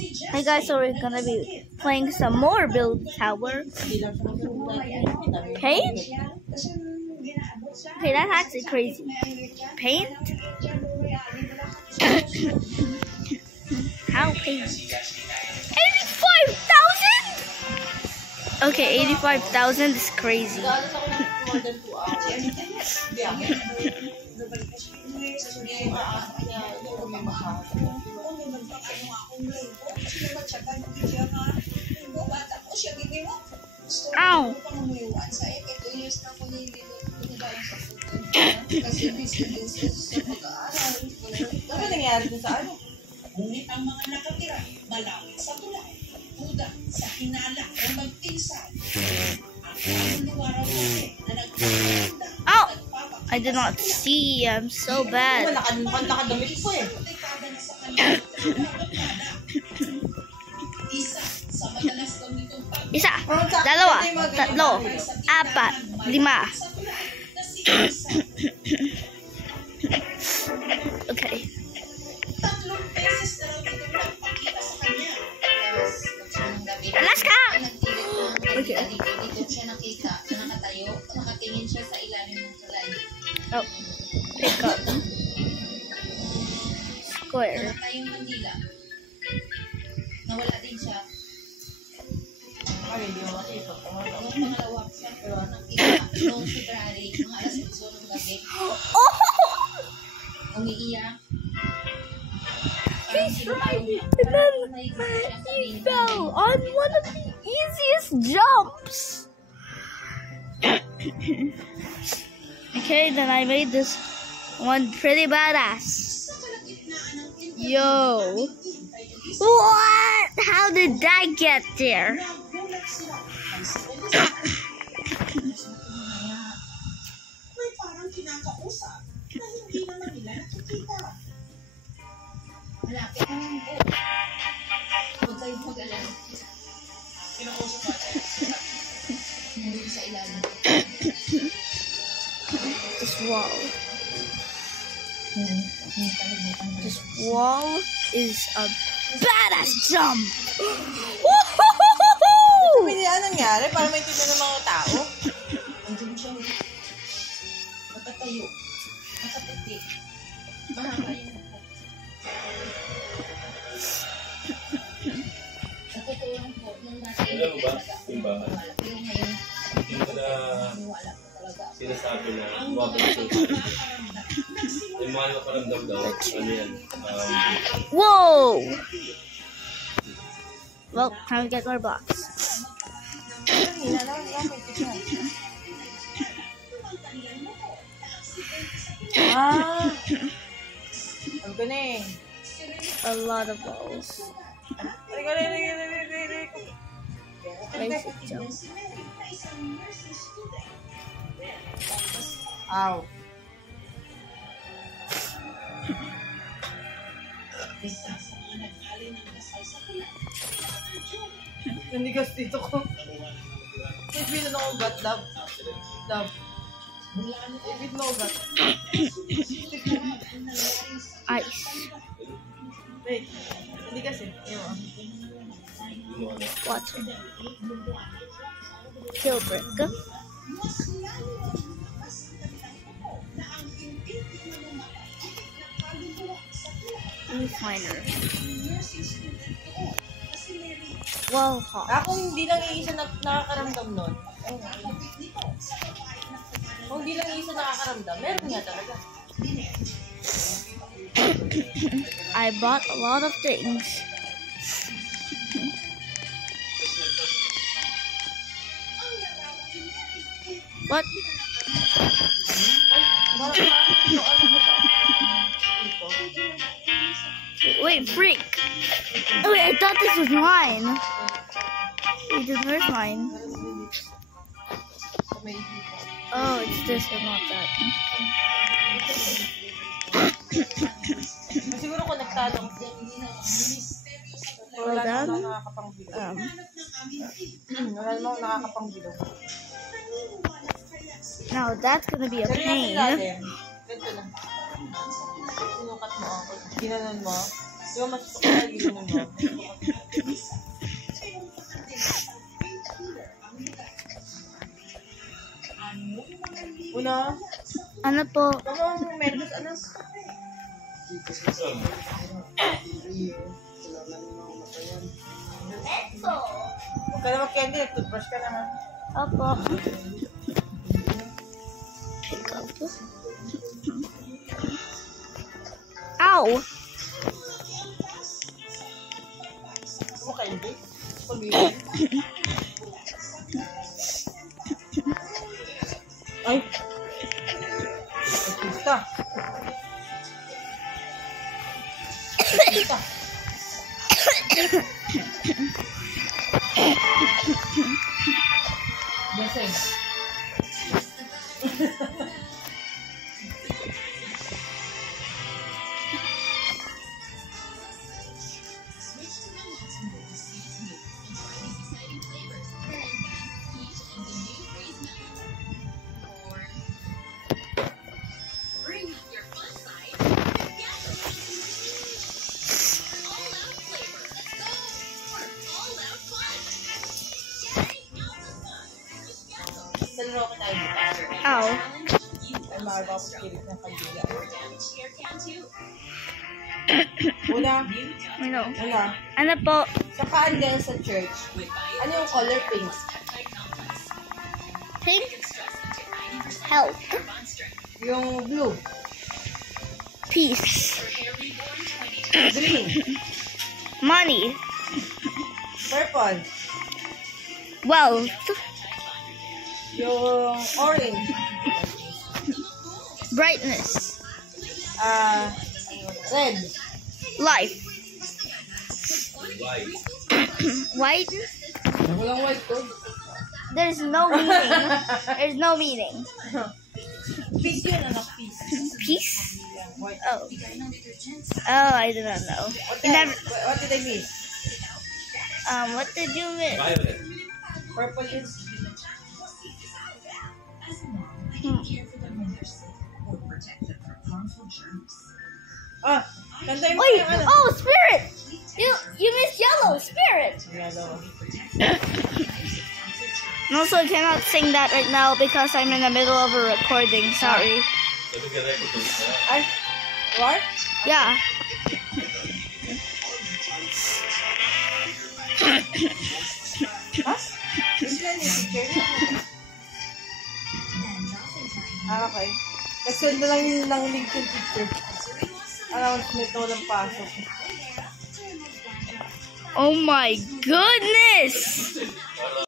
Hi guys, so we're gonna be playing some more Build Tower. Paint? Okay, that's actually crazy. Paint? How paint? 85,000? Okay, 85,000 is crazy. Ow! Ano nangyari dun sa ano? Ngunit ang mga nakatira, malapit sa tulay, kuda sa hinala o magpinsan. Ang kaluluwa raw kasi na nagpapaganda. Ow! I did not see. I'm so bad. Nakadamit ko eh. Isa, dalawa, tatlo, apat, lima. Okay. Tatlong beses na raw ito nagpakita sa kanya. Alas ka! Okay. Dito siya nakita, nakatayo, nakatingin siya sa ilalim ng tulay. Oh, pick up. Square. Nakatayong Mandila. Nawala din siya. Ay, hindi mo makita. Noong pangalawa siya, pero nakita noong February, mga alas 8 ng gabi, Oh! umiiyak. He's right! And then he fell on one of the easiest jumps! Okay, then I made this one pretty badass. Yo! What? How did that get there? May parang kinakausap na hindi naman nila nakikita. Malapit na lang po. Huwag kayong mag-alala. Kinakausap natin. Nandito sa ilalim. This wall. This wall is a badass jump! Woohoo! Hindi yan nangyari para maintindihan ng mga tao. Andun siya. Nakatayo. Nakaputi. Mahaba yung mukha. Sa totoo lang po, nung nasa Alam mo ba, simbahan? pero ngayon, Hindi ko na wala po talaga. sinasabi na bumabalik sa yung mga nakaramdam daw, ano yan, Whoa! Well, time to get our box. Ah! Ang galing. A lot of balls. Basic jump. Ow. Nanigas dito ko. May bilan ako gat, love. Love. May bilan ako gat. Ice. Wait. Nanigas eh. Ewan. Water. Kill brick. Refiner. Wall hop. Ako hindi lang iisa nakakaramdam nun. Kung hindi lang iisa nakakaramdam, meron nga talaga. I bought a lot of things. What? Wait, freak! Oh, wait, I thought this was mine. Wait, where's mine? Oh, it's this and not that. Siguro konektado. Well done. Wala namang nakakapangbilog. Now that's gonna be a Pero yung pain. ilalim, ganito lang. Sinukat mo ako. Ginanon mo. Di ba masasok na gilin mo? Una? Ano po? Ano ang medos, ano? Huwag ka na mag-candy, toothbrush ka na ha. Opo. Ow! Gusto mo candy? Pag-ibig. Ay! Artista! Artista! Blessing. Saluro ko tayo dito. Ow. Ay, makakapaspirit ng kandila. Una, Ano? una, Ano po? sa candle sa church, ano yung color pink? Pink? Health. Yung blue, Peace. green, Money. purple, Wealth. yung orange, Brightness. red, Life. Why? White? walang white ko. There's no meaning. There's no meaning. Peace yun, anak, peace. Peace? Yeah, white. Oh. Oh, I do not know. You never. What did I miss? What did you miss? Violet. Purple is, kantay mo Wait! yung ano. Oh, spirit! You missed yellow, spirit! Yellow. And also, I cannot sing that right now because I'm in the middle of a recording. Sorry. Sabi ka rin ito. Ay, what? Yeah. Ha? Hindi na yung picture. Okay. Nag-send na lang yung ng link yung picture. Announcement na walang pasok. Oh my goodness!